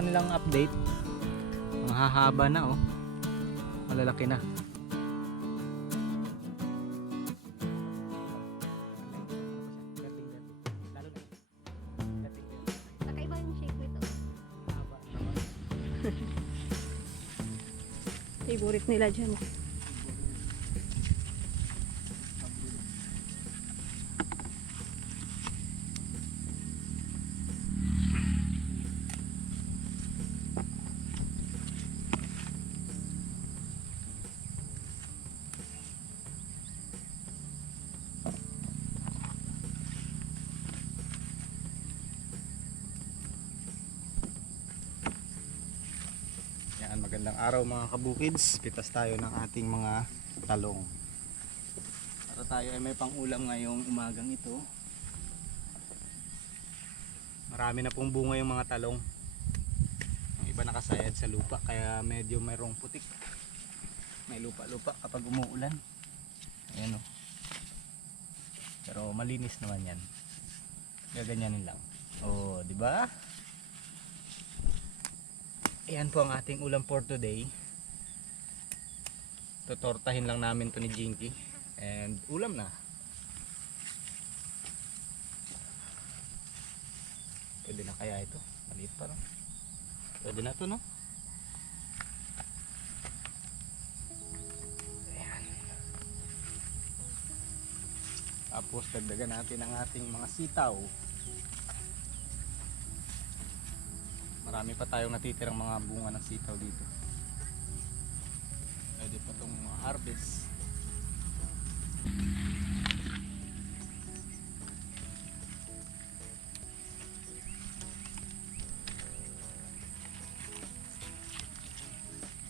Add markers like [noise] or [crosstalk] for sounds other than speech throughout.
kanilang update. Ang hahaba na oh. Malalaki na. Favorite nila dyan. Magandang araw mga kabukids. Pitas tayo ng ating mga talong. Para tayo ay may pangulam ngayong umagang ito. Marami na pong bunga yung mga talong. Yung iba nakasayad sa lupa kaya medyo mayroong putik. May lupa-lupa kapag umuulan. Ayan o. Pero malinis naman yan. Gaganyanin lang. Oh, di ba? Ayan po ang ating ulam for today. Tutortahin lang namin to ni Jinky. And ulam na. Pwede na kaya ito? Maliit pa lang. Pwede na to no? Ayan. Tapos dagdagan natin ang ating mga sitaw. Marami pa tayong natitirang mga bunga ng sitaw dito. Pwede pa itong harvest.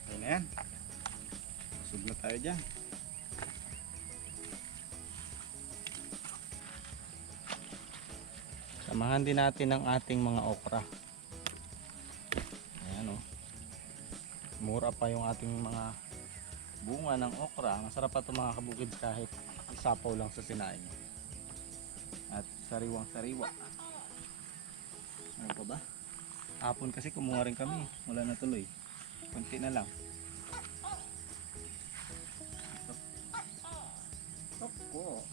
Okay na yan. Busog na tayo dyan. Samahan din natin ang ating mga okra. Mura pa yung ating mga bunga ng okra. Masarap pa ito mga kabukid kahit isapaw lang sa sinain. At sariwang sariwa. Ano pa ba? Hapon kasi kumuha rin kami. Wala na tuloy. Kunti na lang. Opo.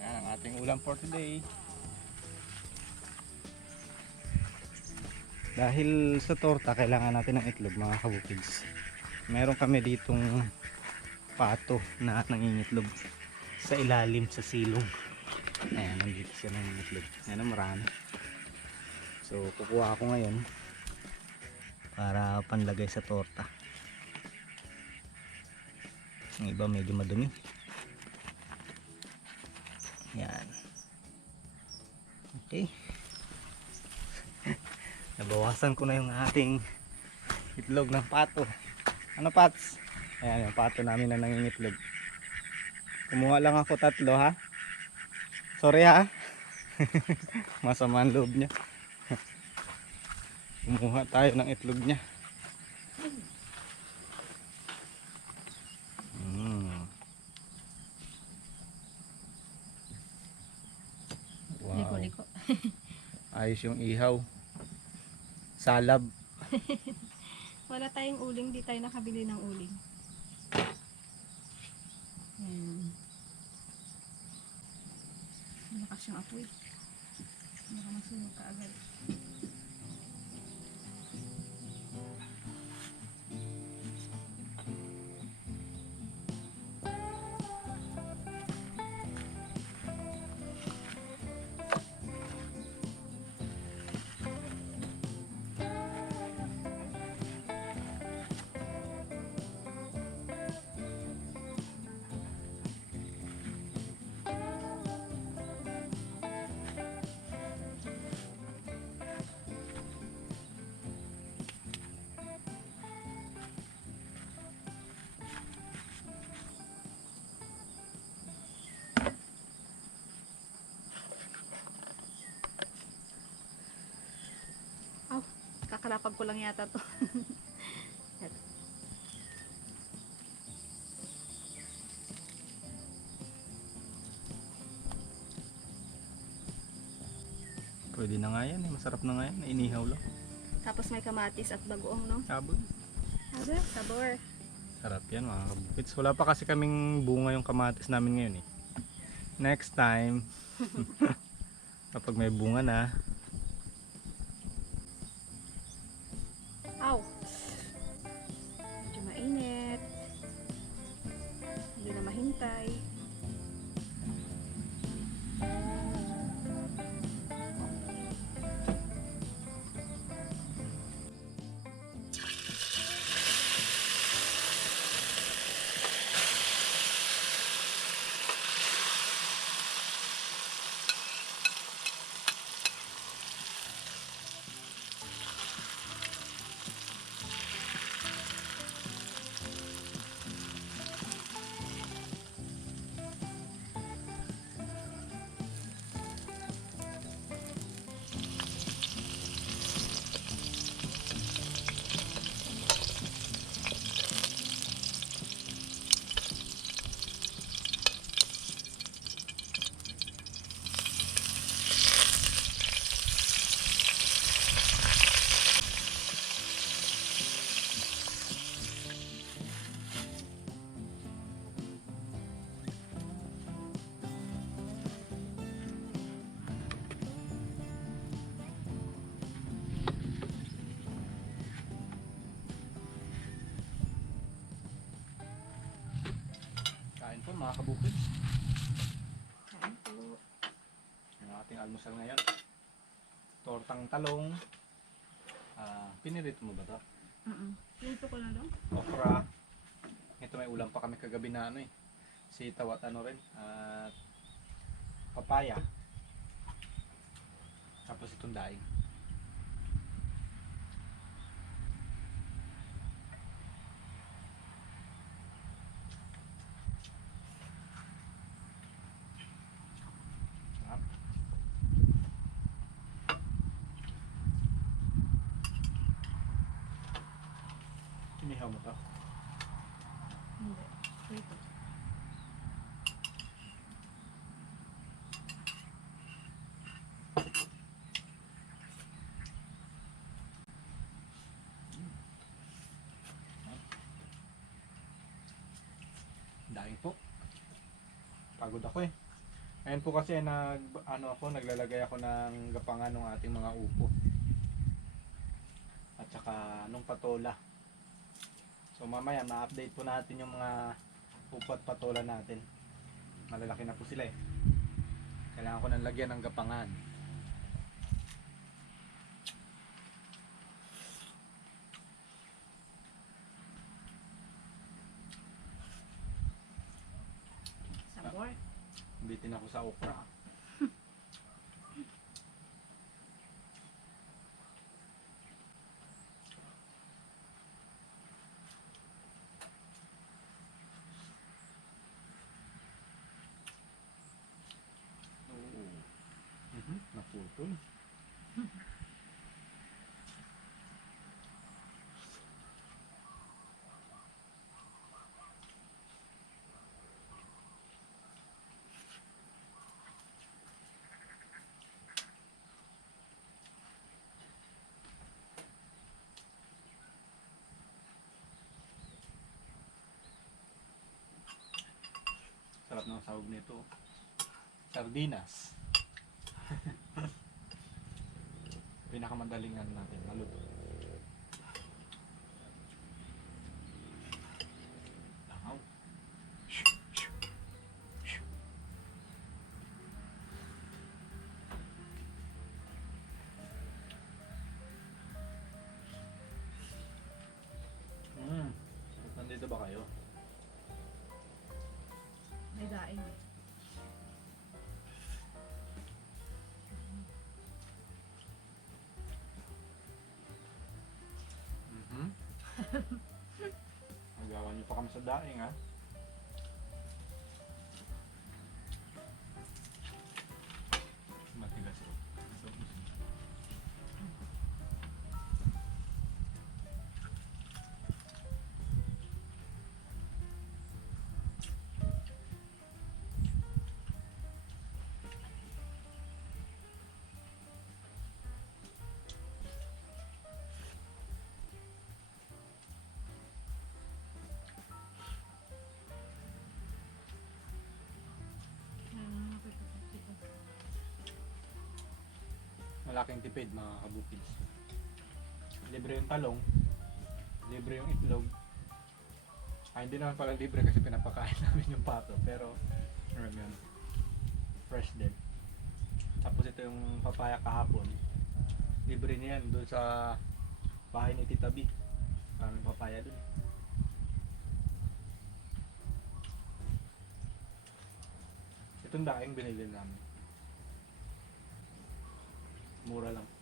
Yan ang ating ulam for today. Dahil sa torta, kailangan natin ng itlog mga kabukids. Meron kami ditong pato na nangingitlog sa ilalim sa silong. Ayan, nandito siya nangingitlog. Ayan, marami. So, kukuha ako ngayon para panlagay sa torta. Yung iba medyo madumi. Yan. Okay. Nabawasan ko na yung ating itlog ng pato. Ano pats? Ayan yung pato namin na nangingitlog. Kumuha lang ako tatlo ha. Sorry ha. [laughs] Masama ang loob niya. [laughs] Kumuha tayo ng itlog niya. Mm. Wow. [laughs] Ayos yung ihaw. Salab. [laughs] Wala tayong uling, di tayo nakabili ng uling. Ayan. Malakas yung apoy. Baka masunog ka agad. Kakalapag ko lang yata to. [laughs] Pwede na nga yan eh. Masarap na nga yan. Inihaw lang. Tapos may kamatis at bagoong, no? Sabon. Sabi, sabor. Sarap yan mga kabukits. Wala pa kasi kaming bunga yung kamatis namin ngayon eh. Next time, [laughs] kapag may bunga na, mga kabukits. Kain po. Yung ating almusal ngayon. Tortang talong. Ah, pinirit mo ba to? Mm-mm. Luto ko na lang. Okra. Ito may ulam pa kami kagabi na ano eh. Sitaw at ano rin. At papaya. Tapos itong daing. Sarap. Inihaw mo to. Hindi. Dahil po. Pagod ako eh. Ngayon po kasi nag ano ako naglalagay ako ng gapangan ng ating mga upo. At saka nung patola. So mamaya ma-update po natin yung mga upo at patola natin. Malalaki na po sila eh. Kailangan ko nang lagyan ng gapangan. Sabor. Bitin ako sa okra. Sarap ng sahog nito. Sardinas. [laughs] Pinakamadaling ano natin, maluto. Sa daing ha. Malaking tipid mga kabukids. Libre yung talong, libre yung itlog. Ay, hindi naman pala libre kasi pinapakain [laughs] namin yung pato. Pero, ano yun, fresh din. Tapos ito yung papaya kahapon. Libre niya yan doon sa bahay ni Tita B. Maraming papaya doon. Itong daing binili namin. Mura lang.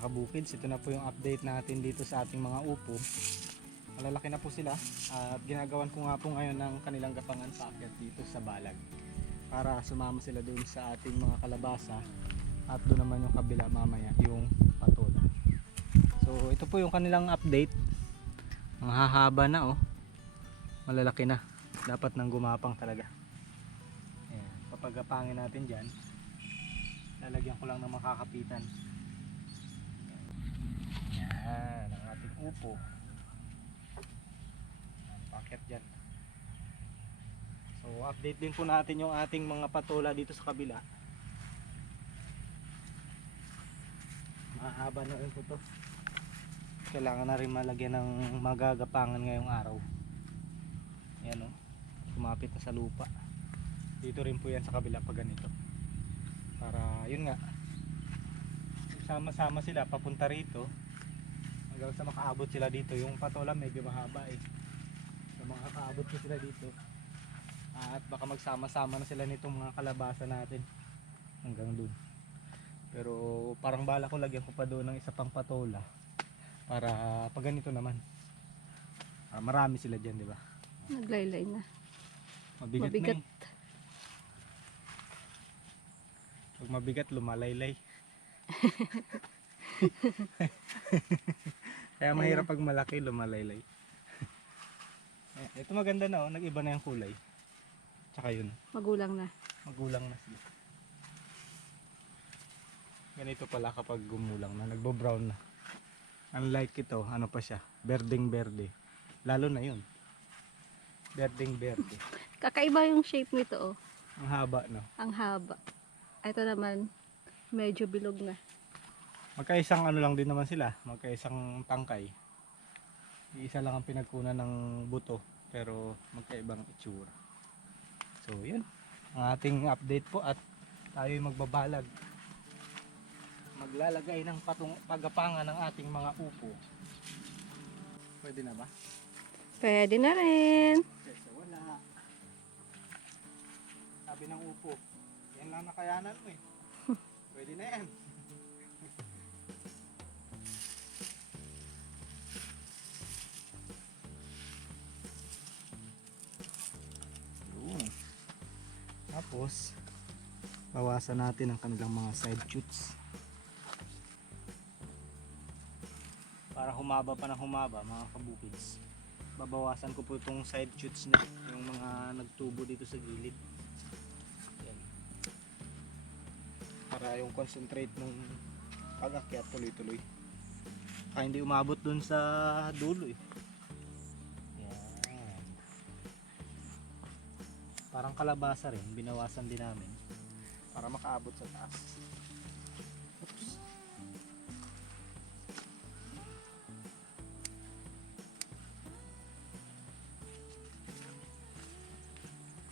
Mga kabukids, ito na po yung update natin dito sa ating mga upo. Malalaki na po sila at ginagawan ko nga po ngayon ng kanilang gapangan akyat dito sa balag para sumama sila doon sa ating mga kalabasa at doon naman yung kabila mamaya yung patola. So ito po yung kanilang update. Ang hahaba na oh. Malalaki na. Dapat nang gumapang talaga. Ayan. Papagapangin natin dyan. Lalagyan ko lang ng makakapitan. Yan, ang ating upo. Yan, Packet dyan. So, update din po natin yung ating mga patola dito sa kabila. Mahaba na rin po to. Kailangan na rin malagyan ng magagapangan ngayong araw. Yan o. Kumapit na sa lupa. Dito rin po yan sa kabila pag ganito. Para, yun nga, sama-sama sila papunta rito hanggang sa makaabot sila dito. Yung patola medyo mahaba eh. So makakaabot ko sila dito. At baka magsama-sama na sila nitong mga kalabasa natin. Hanggang dun. Pero parang bala ko lagyan ko pa doon ng isa pang patola para pag ganito naman. Ah, marami sila dyan di ba? Naglaylay na. mabigat, Mabigat. na eh. Pag mabigat lumalaylay [laughs] [laughs] Kaya mahirap pag malaki lumalaylay. Ito maganda na oh, nag-iba na yung kulay. Tsaka yun, Magulang na. magulang na sila. Ganito pala kapag gumulang na, nagbo-brown na. Unlike ito, ano pa siya, berdeng berde. Lalo na yun. Berdeng berde. [laughs] Kakaiba yung shape nito oh. Ang haba no. Ang haba. Ito naman, medyo bilog na. Magkaisang ano lang din naman sila, magkaisang tangkay. Isa lang ang pinagkunan ng buto, pero magkaibang itsura. So, yun. Ang ating update po at tayo magbabalag. Maglalagay ng patong pagapangan ng ating mga upo. Pwede na ba? Pwede na rin. Kasi wala. Sabi ng upo, yan lang nakayanan mo eh. [laughs] Pwede na yan. Tapos, bawasan natin ang kanilang mga side shoots. Para humaba pa na humaba mga kabukids babawasan ko po itong side shoots na yung mga nagtubo dito sa gilid. Yan para yung concentrate ng pag-akyat tuloy-tuloy. Kaya hindi umabot dun sa dulo eh parang kalabasa rin binawasan din namin para makaabot sa taas Oops.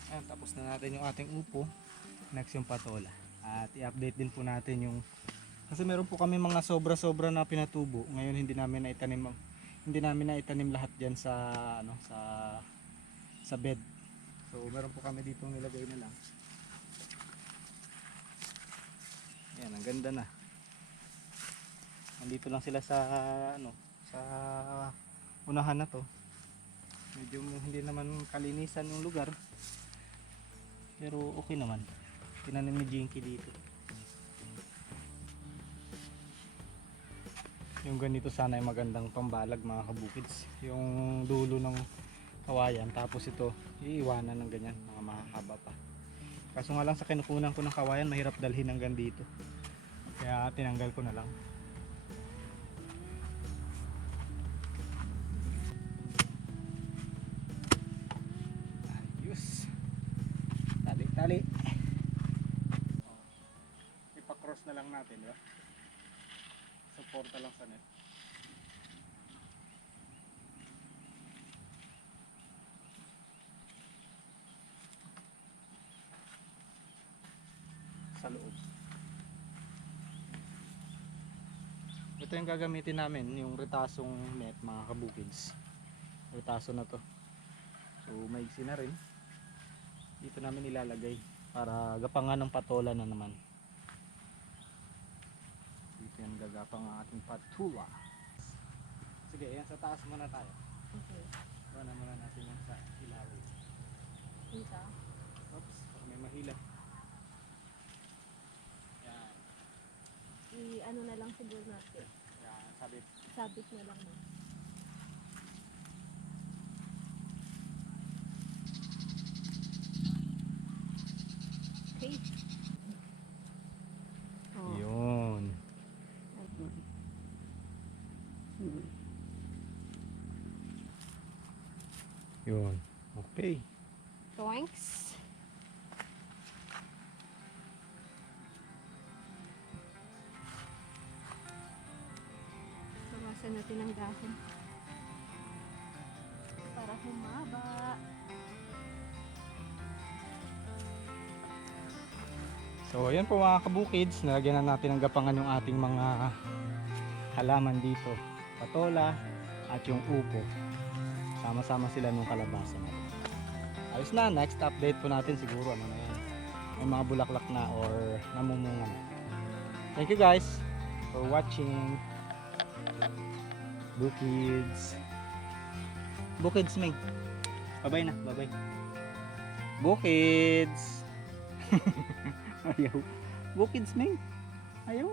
Ayan, tapos na natin yung ating upo. Next yung patola. At i-update din po natin yung kasi meron po kami mga sobra-sobra na pinatubo. Ngayon hindi namin na itanim hindi namin na itanim lahat diyan sa ano sa sa bed. So meron po kami dito nilagay na lang. Ayan, ang ganda na. Nandito lang sila sa ano, sa unahan na to. Medyo hindi naman kalinisan yung lugar. Pero okay naman. Tinanim ni Jinky dito. Yung ganito sana ay magandang pambalag mga kabukids. Yung dulo ng kawayan tapos ito iiwanan ng ganyan mga mahaba pa. Kaso nga lang sa kinukunan ko ng kawayan mahirap dalhin hanggang dito. Kaya tinanggal ko na lang. Ayos. Tali, tali. Ipa-cross na lang natin, di ba? Suporta lang sa net. Ito yung gagamitin namin, yung retasong net mga kabukids. Retaso na to. So maigsi na rin. Dito namin ilalagay para gapangan ng patola na naman. Dito yan gagapang ang ating patula. Sige, yan sa taas muna tayo. Okay. Na muna natin yung sa ilalim. Dito. Oops, baka may mahila. Yan, I-ano na lang siguro natin. Sabit. Sabit na lang mo. Okay. Oh. Yun. Hmm. Yun. Okay. Thanks. Natin ang dahon. Para humaba. So ayan po mga kabukids, nalagyan na natin ng gapangan yung ating mga halaman dito. Patola at yung upo. Sama-sama sila nung kalabasan natin. Ayos na, next update po natin siguro ano na yan. May mga bulaklak na or namumunga na. Thank you guys for watching. Bukids. Bukids, Ming. Bye-bye na, bye-bye. Bukids. [laughs] Ayaw. Bukids, Ming. Ayaw.